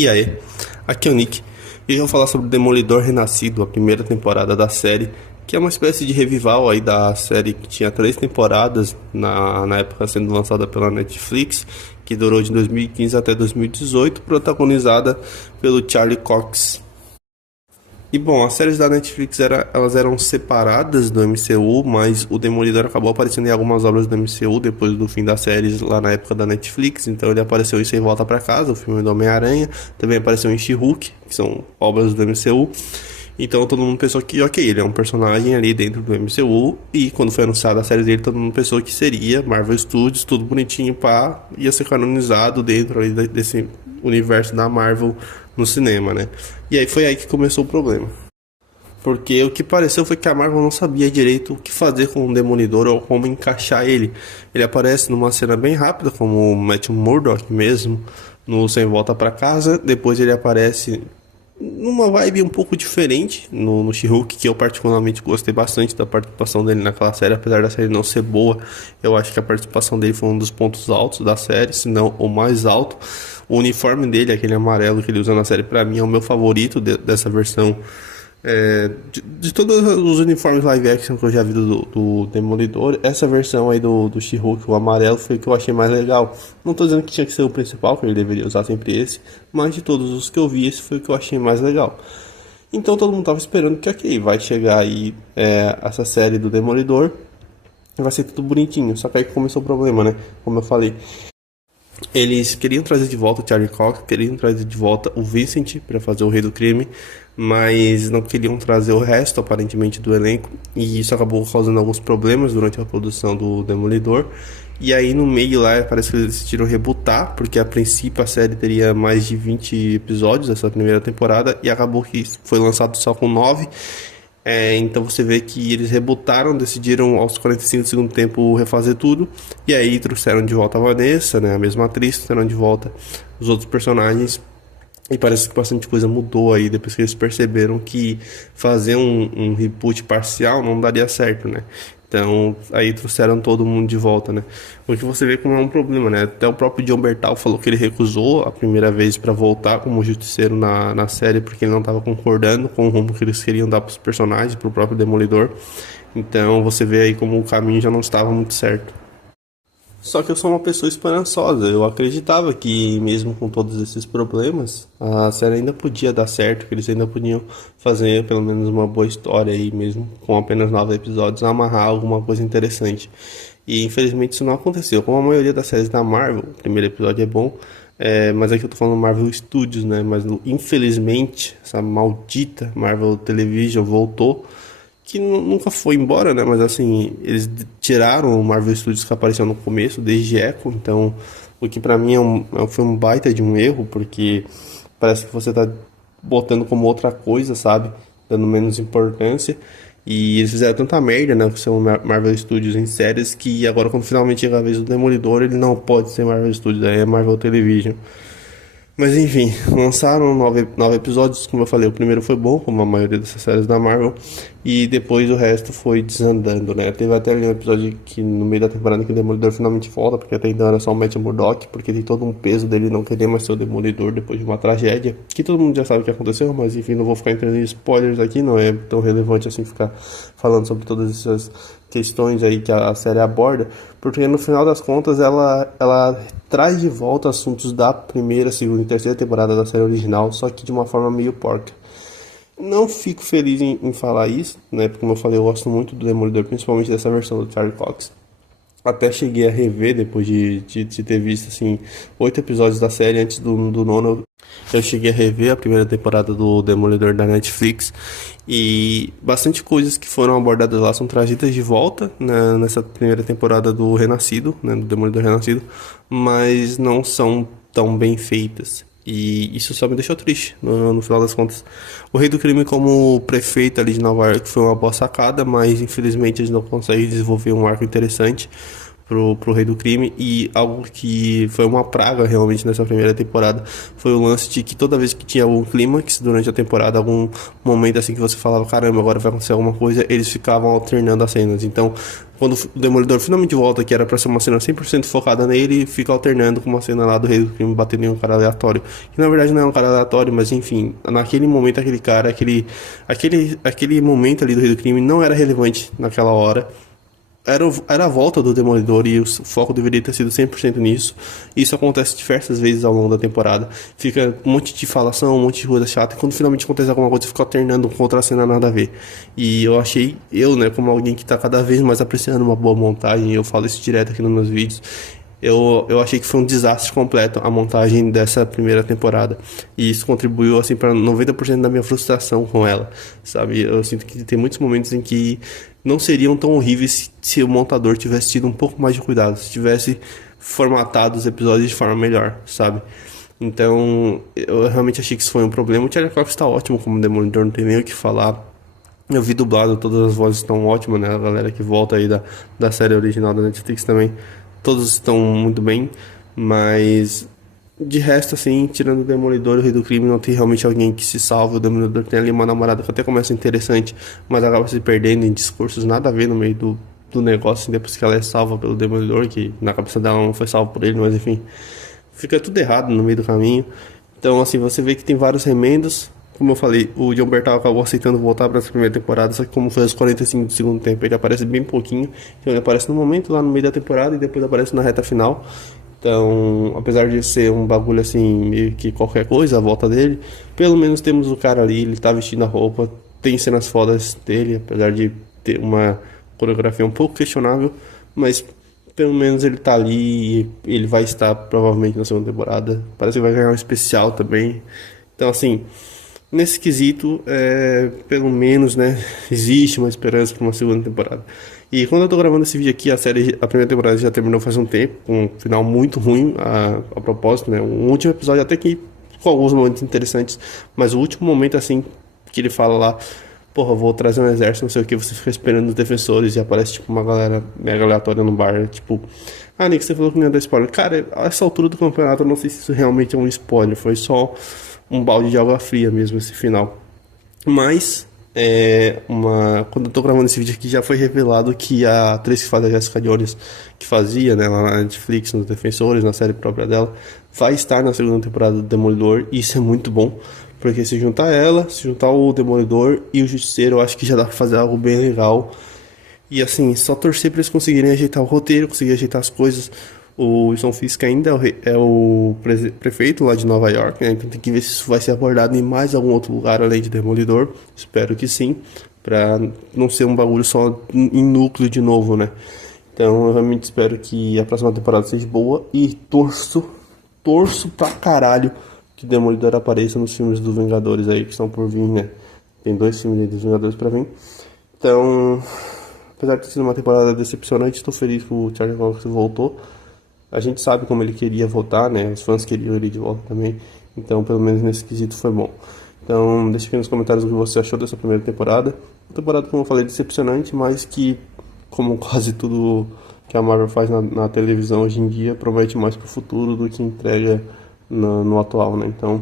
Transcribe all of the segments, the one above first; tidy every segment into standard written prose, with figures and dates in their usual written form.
E aí, aqui é o Nick e eu vou falar sobre Demolidor Renascido, a primeira temporada da série, que é uma espécie de revival aí da série que tinha 3 temporadas na época sendo lançada pela Netflix, que durou de 2015 até 2018, protagonizada pelo Charlie Cox. E bom, as séries da Netflix elas eram separadas do MCU, mas o Demolidor acabou aparecendo em algumas obras do MCU depois do fim das séries lá na época da Netflix. Então ele apareceu em Sem Volta Pra Casa, o filme do Homem-Aranha, também apareceu em She-Hulk, que são obras do MCU. Então todo mundo pensou que, ok, ele é um personagem ali dentro do MCU, e quando foi anunciada a série dele, todo mundo pensou que seria Marvel Studios, tudo bonitinho, pá, ia ser canonizado dentro ali desse universo da Marvel no cinema, né? E aí foi aí que começou o problema. Porque o que pareceu foi que a Marvel não sabia direito o que fazer com o Demolidor ou como encaixar ele. Ele aparece numa cena bem rápida, como o Matt Murdock mesmo, no Sem Volta Pra Casa. Depois ele aparece numa vibe um pouco diferente no She-Hulk, que eu particularmente gostei bastante da participação dele naquela série. Apesar da série não ser boa, eu acho que a participação dele foi um dos pontos altos da série, se não o mais alto. O uniforme dele, aquele amarelo que ele usa na série, pra mim é o meu favorito dessa versão. De todos os uniformes live action que eu já vi do Demolidor, essa versão aí do She-Hulk, o amarelo, foi o que eu achei mais legal. Não tô dizendo que tinha que ser o principal, que ele deveria usar sempre esse, mas de todos os que eu vi, esse foi o que eu achei mais legal. Então todo mundo tava esperando que, ok, vai chegar aí essa série do Demolidor e vai ser tudo bonitinho. Só que aí começou o problema, né? Como eu falei, eles queriam trazer de volta o Charlie Cox, queriam trazer de volta o Vincent para fazer o Rei do Crime, mas não queriam trazer o resto, aparentemente, do elenco, e isso acabou causando alguns problemas durante a produção do Demolidor. E aí no meio lá parece que eles decidiram rebootar, porque a princípio a série teria mais de 20 episódios essa primeira temporada, e acabou que foi lançado só com 9. Então você vê que eles rebootaram, decidiram aos 45 do segundo tempo refazer tudo. E aí trouxeram de volta a Vanessa, né, a mesma atriz, trouxeram de volta os outros personagens. E parece que bastante coisa mudou aí depois que eles perceberam que fazer um reboot parcial não daria certo, né? Então aí trouxeram todo mundo de volta, né? Porque você vê como é um problema, né? Até o próprio John Bertal falou que ele recusou a primeira vez para voltar como justiceiro na série, porque ele não estava concordando com o rumo que eles queriam dar para os personagens, para o próprio Demolidor. Então você vê aí como o caminho já não estava muito certo. Só que eu sou uma pessoa esperançosa. Eu acreditava que, mesmo com todos esses problemas, a série ainda podia dar certo, que eles ainda podiam fazer pelo menos uma boa história aí, mesmo com apenas 9 episódios, amarrar alguma coisa interessante. E infelizmente isso não aconteceu. Como a maioria das séries da Marvel, o primeiro episódio é bom, mas aqui eu tô falando Marvel Studios, né? Mas infelizmente, essa maldita Marvel Television voltou, que nunca foi embora, né? Mas assim, eles tiraram o Marvel Studios que apareceu no começo, desde Echo. Então, o que pra mim foi um baita de um erro, porque parece que você tá botando como outra coisa, sabe? Dando menos importância. E eles fizeram tanta merda, né? Com o Marvel Studios em séries, que agora, quando finalmente chega a vez do Demolidor, ele não pode ser Marvel Studios, aí é Marvel Television. Mas enfim, lançaram nove episódios, como eu falei, o primeiro foi bom, como a maioria dessas séries da Marvel, e depois o resto foi desandando, né? Teve até ali um episódio que no meio da temporada que o Demolidor finalmente volta, porque até então era só o Matt Murdock, porque tem todo um peso dele não querer mais ser o Demolidor depois de uma tragédia, que todo mundo já sabe o que aconteceu, mas enfim, não vou ficar entrando em spoilers aqui, não é tão relevante assim ficar falando sobre todas essas questões aí que a série aborda, porque no final das contas ela traz de volta assuntos da primeira, segunda e terceira temporada da série original, só que de uma forma meio porca. Não fico feliz em falar isso, né? Porque, como eu falei, eu gosto muito do Demolidor, principalmente dessa versão do Charlie Cox. Até cheguei a rever depois de ter visto assim 8 episódios da série antes do nono. Eu cheguei a rever a primeira temporada do Demolidor da Netflix, e bastante coisas que foram abordadas lá são trazidas de volta, né, nessa primeira temporada do Renascido, né, do Demolidor Renascido, mas não são tão bem feitas. E isso só me deixou triste, no final das contas. O Rei do Crime como prefeito ali de Nova York foi uma boa sacada, mas infelizmente eles não conseguem desenvolver um arco interessante, pro Rei do Crime. E algo que foi uma praga realmente nessa primeira temporada foi o lance de que toda vez que tinha algum clímax durante a temporada, algum momento assim que você falava, caramba, agora vai acontecer alguma coisa, eles ficavam alternando as cenas. Então, quando o Demolidor finalmente volta, que era pra ser uma cena 100% focada nele, fica alternando com uma cena lá do Rei do Crime batendo em um cara aleatório. Que na verdade não é um cara aleatório, mas enfim, naquele momento aquele cara, aquele momento ali do Rei do Crime não era relevante naquela hora. Era a volta do Demolidor e o foco deveria ter sido 100% nisso. Isso acontece diversas vezes ao longo da temporada. Fica um monte de falação, um monte de coisa chata. E quando finalmente acontece alguma coisa, fica alternando com outra cena nada a ver. E eu achei, né, como alguém que tá cada vez mais apreciando uma boa montagem, eu falo isso direto aqui nos meus vídeos. Eu achei que foi um desastre completo a montagem dessa primeira temporada. E isso contribuiu, assim, para 90% da minha frustração com ela, sabe? Eu sinto que tem muitos momentos em que não seriam tão horríveis se o montador tivesse tido um pouco mais de cuidado, se tivesse formatado os episódios de forma melhor, sabe? Então, eu realmente achei que isso foi um problema. O Charlie Cox está ótimo como Demolidor, não tem nem o que falar. Eu vi dublado, todas as vozes estão ótimas, né? A galera que volta aí da série original da Netflix também, todos estão muito bem, mas de resto, assim, tirando o Demolidor e o Rei do Crime, não tem realmente alguém que se salve. O Demolidor tem ali uma namorada que até começa interessante, mas acaba se perdendo em discursos nada a ver no meio do negócio, assim, depois que ela é salva pelo Demolidor, que na cabeça dela não foi salva por ele, mas enfim, fica tudo errado no meio do caminho. Então, assim, você vê que tem vários remendos. Como eu falei, o Jon Bernthal acabou aceitando voltar para essa primeira temporada, só que como foi aos 45 do segundo tempo, ele aparece bem pouquinho. Então ele aparece no momento, lá no meio da temporada, e depois aparece na reta final. Então, apesar de ser um bagulho assim, meio que qualquer coisa, a volta dele, pelo menos temos o cara ali, ele tá vestindo a roupa, tem cenas fodas dele, apesar de ter uma coreografia um pouco questionável, mas pelo menos ele tá ali e ele vai estar provavelmente na segunda temporada. Parece que vai ganhar um especial também. Então, assim, nesse quesito, pelo menos, né, existe uma esperança para uma segunda temporada. E quando eu tô gravando esse vídeo aqui, a primeira temporada já terminou faz um tempo, com um final muito ruim a propósito, né? Um último episódio até que com alguns momentos interessantes, mas o último momento, assim, que ele fala lá, porra, vou trazer um exército, não sei o que, você fica esperando os defensores e aparece, tipo, uma galera mega aleatória no bar, tipo, Nick, você falou que não ia dar spoiler. Cara, a essa altura do campeonato, eu não sei se isso realmente é um spoiler, foi só um balde de água fria mesmo esse final. Mas quando eu tô gravando esse vídeo aqui, já foi revelado que a atriz que faz a Jessica Jones, que fazia, né, lá na Netflix, nos Defensores, na série própria dela, vai estar na segunda temporada do Demolidor. E isso é muito bom, porque se juntar ela, se juntar o Demolidor e o Justiceiro, eu acho que já dá pra fazer algo bem legal. E assim, só torcer pra eles conseguirem ajeitar o roteiro, conseguir ajeitar as coisas. O Wilson Fisk ainda é o prefeito lá de Nova York, né? Então tem que ver se isso vai ser abordado em mais algum outro lugar além de Demolidor. Espero que sim, pra não ser um bagulho só em núcleo de novo, né? Então eu realmente espero que a próxima temporada seja boa e torço pra caralho que Demolidor apareça nos filmes dos Vingadores aí que estão por vir, né? Tem 2 filmes aí dos Vingadores pra vir. Então, apesar de ter sido uma temporada decepcionante, estou feliz que o Charlie Cox voltou. A gente sabe como ele queria voltar, né? Os fãs queriam ele de volta também. Então, pelo menos nesse quesito foi bom. Então, deixa aqui nos comentários o que você achou dessa primeira temporada. Temporada, como eu falei, decepcionante, mas que, como quase tudo que a Marvel faz na televisão hoje em dia, promete mais pro futuro do que entrega no atual, né? Então,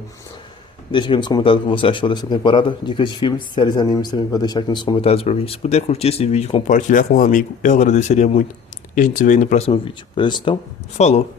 deixa aqui nos comentários o que você achou dessa temporada. Dicas de filmes, séries e animes também vai deixar aqui nos comentários pra mim. Se puder curtir esse vídeo, compartilhar com um amigo, eu agradeceria muito. E a gente se vê no próximo vídeo. Beleza? Então, falou!